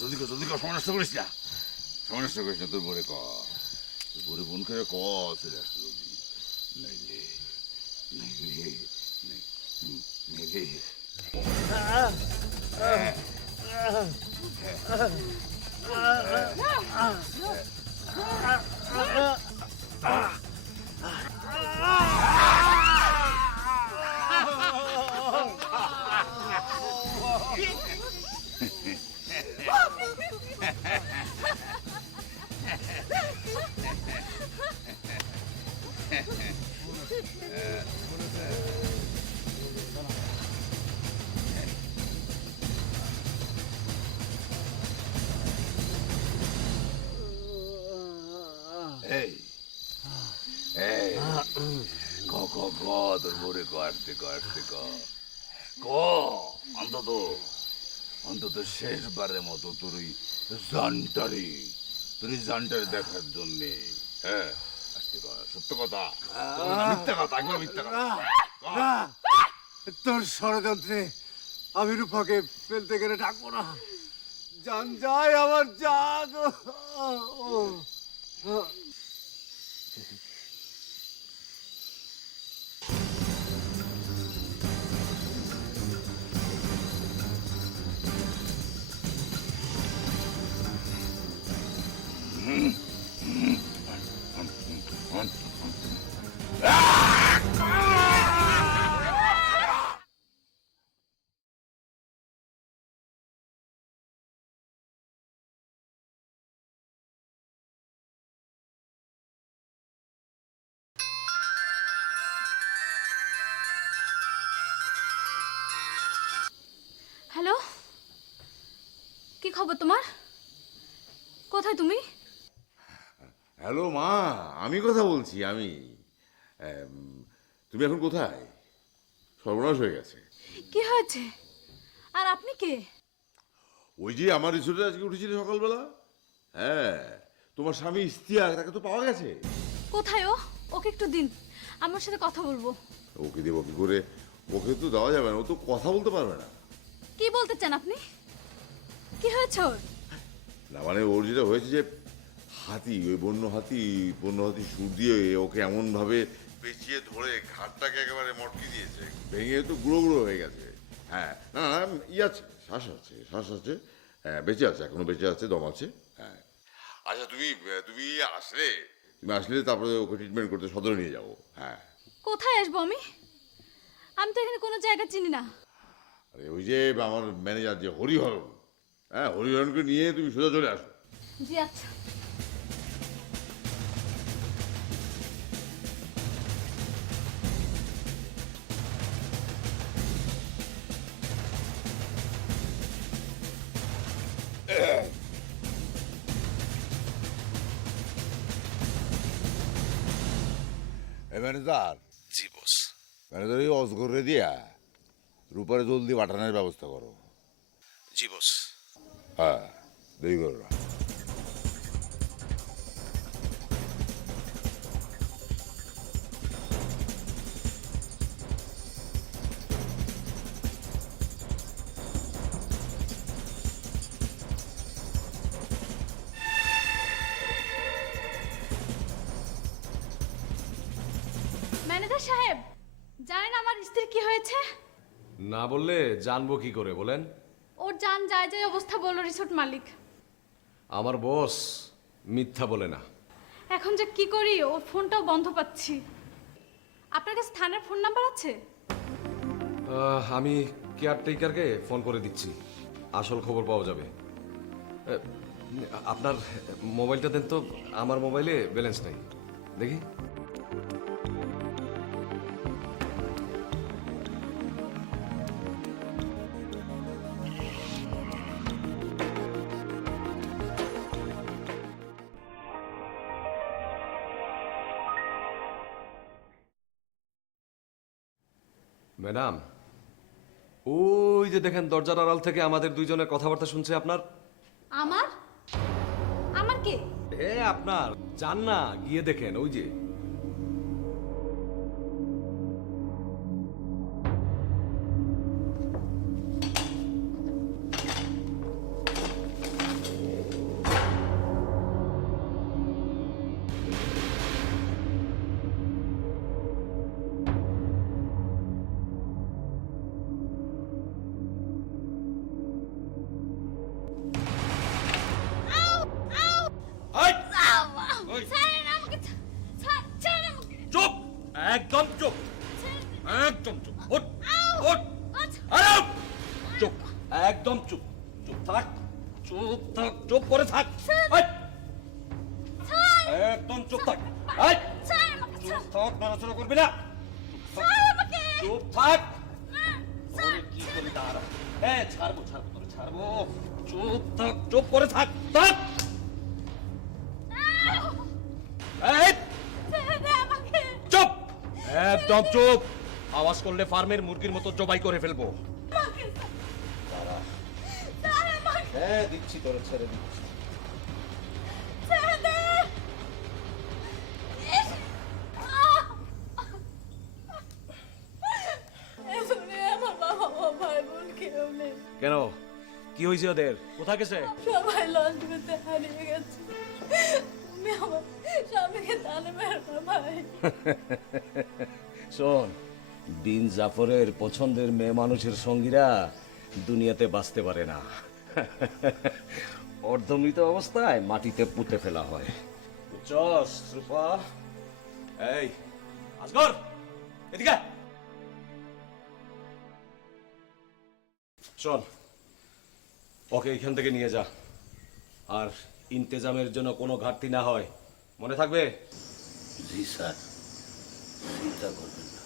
জলদি কর, সময় নষ্ট করিস না। সময় নষ্ট করিস না, তোর বরে ক, তোর বরে বোন করে ক চলে আসতে জলদি। নাইলে নাইলে নাইলে এই এই ক ক ক তোর বরে ক আসতে ক আসতে ক ক অন্তত অন্তত শেষবারের মতো তোর ওই জানটারে দেখার জন্যে। হ্যাঁ আসতে ক, সত্য কথা, মিথ্যা কথা, একবার মিথ্যা কথা। তোর ষড়যন্ত্রে আমি রূপাকে ফেলতে গেলে ডাকবো না। জান যায় আমার জান। হ্যালো, কি খবর তোমার? কোথায় তুমি? হ্যালো মা, আমি কথা বলছি। আমি তুমি এখন কোথায়? সর্বনাশ হয়ে গেছে। কি হয়েছে? আর আপনি কে? ওই যে আমার রিসোর্টে আজকে উঠেছিল সকালবেলা। হ্যাঁ, তোমার স্বামী ইস্তিয়াক, তাকে তো পাওয়া গেছে। কোথায় ও? ওকে একটু দিন, আমার সাথে কথা বলবো। ওকে দেবো কি করে? ওকে তো দেওয়া যাবে না, ও তো কথা বলতে পারবে না। কি বলতে চান আপনি? কি হয়েছে ওর? না মানে ওর যেটা হয়েছে যে হাতি, ওই বন্য হাতি সুর দিয়ে ওকে এমনভাবে পেঁচিয়ে ধরে ঘাটটাকে একেবারে মটকি দিয়েছে, ভেঙে তো গুঁড়ো গুঁড়ো হয়ে গেছে। হ্যাঁ, না না আছে, শ্বাস আছে, হ্যাঁ বেঁচে আছে, এখনো বেঁচে আছে, দম আছে। হ্যাঁ আচ্ছা, তুমি তুমি আসলে তারপরে ওকে ট্রিটমেন্ট করতে সদরে নিয়ে যাবো। হ্যাঁ। কোথায় আসবো আমি? আমি তো এখানে কোনো জায়গা চিনি না। আরে ওই যে আমার ম্যানেজার যে হরিহরণ, হ্যাঁ হরিহরণকে নিয়ে তুমি সোজা চলে আসো। জি আচ্ছা। ম্যানেজার। জি বস। ম্যানেজার, এই অজগরে দিয়া রূপারে জলদি পাঠানোর ব্যবস্থা করো। জি বস। হ্যাঁ, দেরি করো না। ম্যানেজার সাহেব, জানেন আমার স্ত্রীর কি হয়েছে? না বললে জানবো কি করে বলেন? ওর জান যায় যায় অবস্থা বলল রিসোর্ট মালিক। আমার বস মিথ্যা বলে না। এখন যে কি করি, ওর ফোনটাও বন্ধ পাচ্ছি। আপনার কাছে থানার ফোন নাম্বার আছে? আমি কেয়ারটেকারকে ফোন করে দিচ্ছি, আসল খবর পাওয়া যাবে। আপনার মোবাইলটা দেন তো, আমার মোবাইলে ব্যালেন্স নাই, দেখি। ম্যাডাম, ওই যে দেখেন দরজার আড়াল থেকে আমাদের দুইজনের কথাবার্তা শুনছে আপনার। আমার? আমার কে? আপনার যান না, গিয়ে দেখেন, ওই যে। একদম চুপ ওঠ ওঠ আরে উঠ! চুপ একদম চুপ চুপ থাক চুপ করে থাক ওঠ! একদম চুপ থাক ওঠ! চুপ থাক নড়াচড়া করবি না চুপ থাক ওরে কি করি দাঁড়া হ্যাঁ ছাড়বো তোরে ছাড়বো চুপ থাক চুপ করে থাক থাক এই, চুপ একদম চুপ আওয়াজ করলে ফার্মের মুরগির মতো জবাই করে ফেলবো হ্যাঁ দিচ্ছি তোরে ছেড়ে দিচ্ছি কেন কি হয়েছে ওদের কোথায় গেছে সবাই লঞ্চ করতে হারিয়ে গেছে তুমি আমার স্বামীকে জানে মেরবা ভাই শোন বিন জাফরের পছন্দের মেয়ে মানুষের সঙ্গীরা দুনিয়াতে বাঁচতে পারে না অর্ধমৃত অবস্থায় মাটিতে পুঁতে ফেলা হয় বুঝছস রূপা এই আসগর এদিকে আয়। শোন ওকে এখান থেকে নিয়ে যা আর ইন্তেজামের জন্য কোনো ঘাটতি না হয় মনে থাকবে জি স্যার চিন্তা করবেন না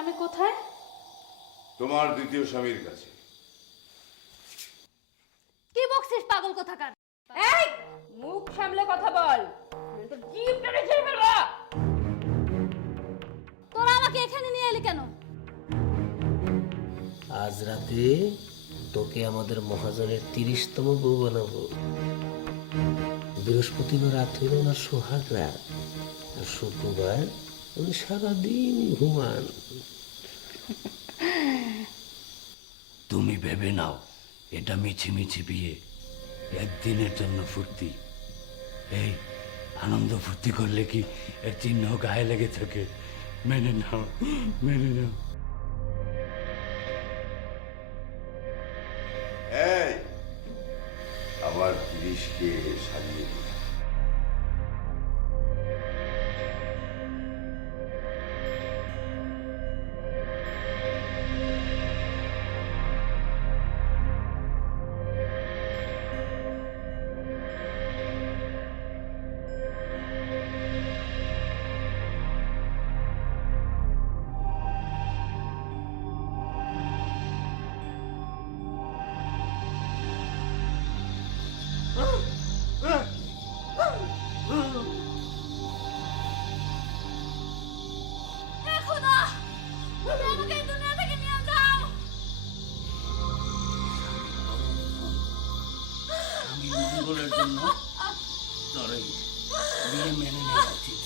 আমি কোথায়? তোমার দ্বিতীয় স্বামীর কাছে। কি বকছিস পাগল কোথাকার? এই মুখ সামলে কথা বল তো জিভ টেনে ছেড়ে ফেলবা তোরা আমাকে এখানে নিয়ে এলি কেন? আজ রাতে তোকে আমাদের মহাজনের 30তম বউ বানাবো বৃহস্পতিবার রাত হইল না সোহাগ রাত আর শুক্রবার উনি সারাদিন ঘুমান তুমি ভেবে নাও এটা মিছিমিছি বিয়ে একদিনের জন্য ফুর্তি এই আনন্দ ফুর্তি করলে কি এর চিহ্ন গায়ে লেগে থাকে মেনে নাও এই আবার 30কে সাজিয়ে দিল। জন্য তোর এই বিয়ে মেনে নেওয়া উচিত।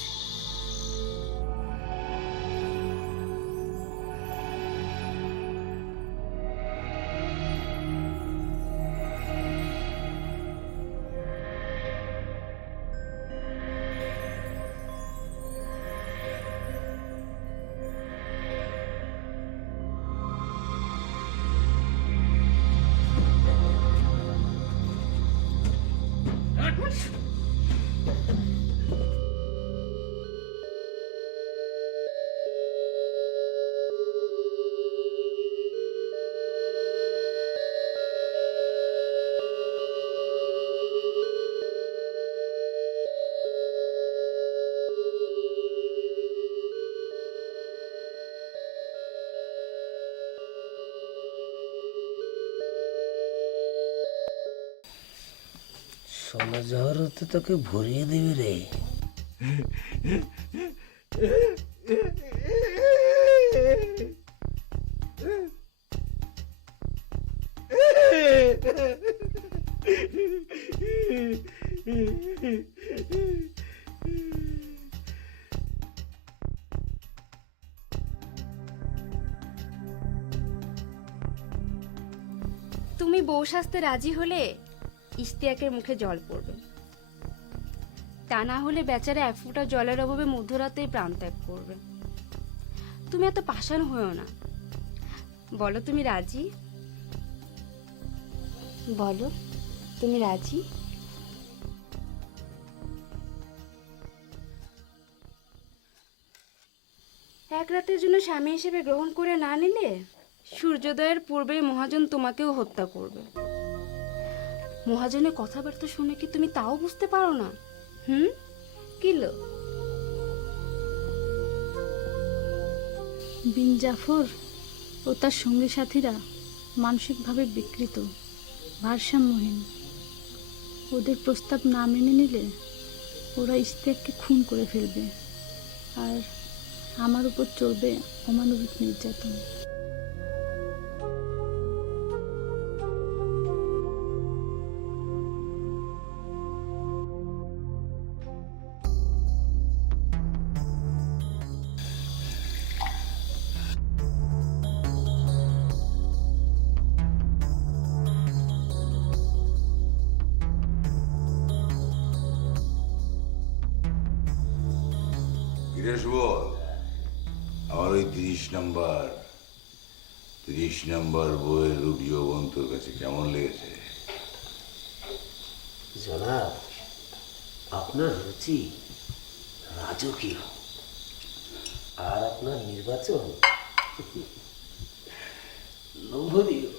সোনা জহরতে তোকে ভরিয়ে দেবে রে। তুমি বউ সাজতে রাজি হলে ইশতিয়াকের মুখে জল পড়বে, তা না হলে বেচারা এক ফোঁটা জলের অভাবে মধ্যরাতেই প্রাণ ত্যাগ করবে। তুমি এত পাষাণ হয়েও না, বলো তুমি রাজি? বলো তুমি রাজি? এক রাতের জন্য স্বামী হিসেবে গ্রহণ করে না নিলে সূর্যোদয়ের পূর্বেই মহাজন তোমাকেও হত্যা করবে। মহাজনের কথাবার্তা শুনে কি তুমি তাও বুঝতে পারো না? কিলো বিন জাফর ও তার সঙ্গী সাথীরা মানসিকভাবে বিকৃত, ভারসাম্যহীন। ওদের প্রস্তাব না মেনে নিলে ওরা ইশতিয়াককে খুন করে ফেলবে, আর আমার উপর চলবে অমানবিক নির্যাতন। গিরেশ বল, আমার ওই 30 নম্বর বইয়ের রূপ যৌবন তোর কাছে কেমন লেগেছে? জনাব, আপনার রুচি রাজকীয়, আর আপনার নির্বাচন লোভনীয়।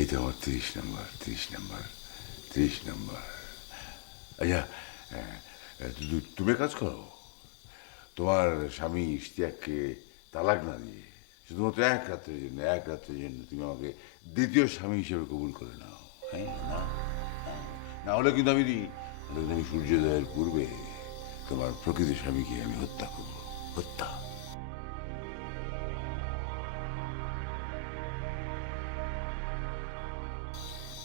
এই তো আমার 30 নম্বর। আচ্ছা, তুমি কাজ করো, তোমার স্বামী ইশতিয়াককে তালাক না দিয়ে শুধুমাত্র এক রাত্রের জন্য তুমি আমাকে দ্বিতীয় স্বামী হিসেবে কবুল করে নাও। হ্যাঁ, না হলে কিন্তু আমি সূর্যোদয়ের পূর্বে তোমার প্রকৃত স্বামীকে আমি হত্যা করবো। হত্যা।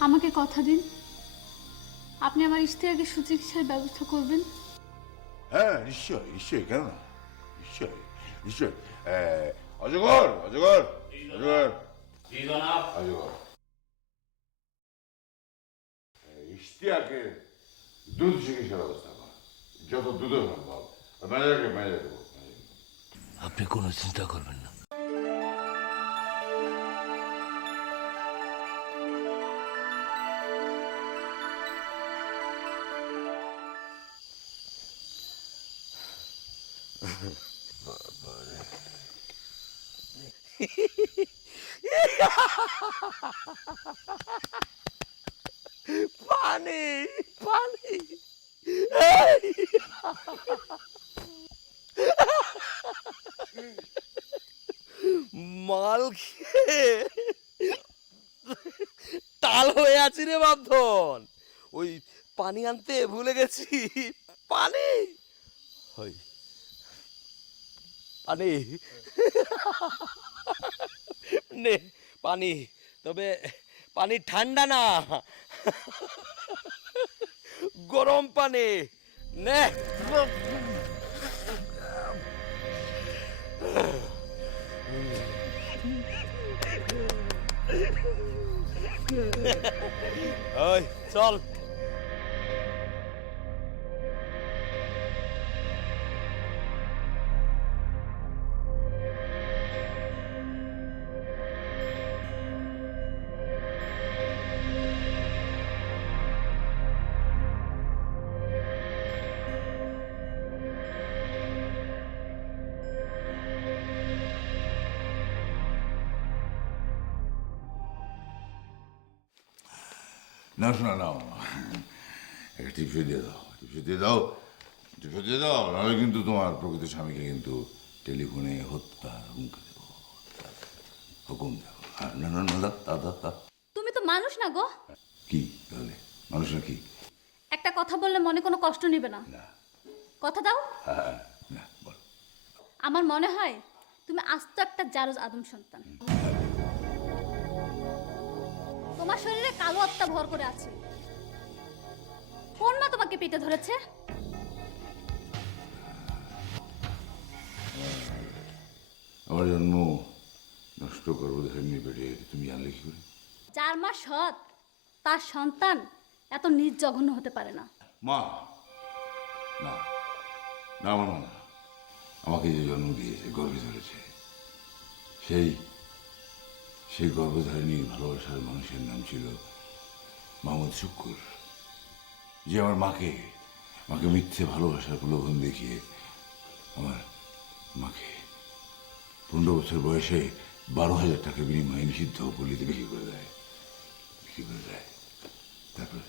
আমাকে কথা দিন, আপনি আমার ইশতিয়াকের সুচিকিৎসার ব্যবস্থা করবেন। হ্যাঁ, নিশ্চয়ই, কেন না, নিশ্চয়। অজগর, ইশতিয়াকের দুধ চিকিৎসার ব্যবস্থা কর, যত দ্রুত সম্ভব। ম্যানেজারকে দেবো। আপনি কোনো চিন্তা করবেন না। পানি পানি মাল খেয়ে টাল হয়ে আছি রে বান্ধন। ওই পানি আনতে ভুলে গেছি। পানি ওই পানি নে পানি, তবে পানি ঠান্ডা না, গরম পানি নে। ওই চল। না শোনা নাও, একটা টিপসই দিয়ে দাও, টিপসই দিয়ে দাও, টিপসই দিয়ে দাও, নাহলে কিন্তু তোমার প্রকৃত স্বামীকে কিন্তু টেলিফোনে হত্যা হুমকি দেবো, হুকুম দেবো। না না না দাদা তুমি তো মানুষ না গো। কি তাহলে মানুষ না কি? একটা কথা বললে মনে কোনো কষ্ট নেবে না। না কথা দাও। হ্যাঁ না বল। আমার মনে হয় তুমি আস্ত একটা জারজ আদম সন্তান। তোমার শরীরে কালো আত্মা ভর করে আছে। কোন মা তোমাকে পেটে ধরেছে? আমার জন্ম নষ্ট করবো ধর্মী পেটে তুমি জানলে কি করে? যার মা সৎ তার সন্তান এত নিজ জঘন্য হতে পারে না। মা না না আমার মা না, আমাকে যে জন্ম দিয়েছে, গর্ভে ধরেছে, সেই গর্ভধারিণীর ভালোবাসার মানুষের নাম ছিল মোহাম্মদ শুক্কুর, যে আমার মাকে মিথ্যে ভালোবাসার প্রলোভন দেখিয়ে আমার মাকে 15 বছর বয়সে 12,000 টাকা বিনিময়ে নিষিদ্ধ পল্লীতে বিক্রি করে দেয়। তারপর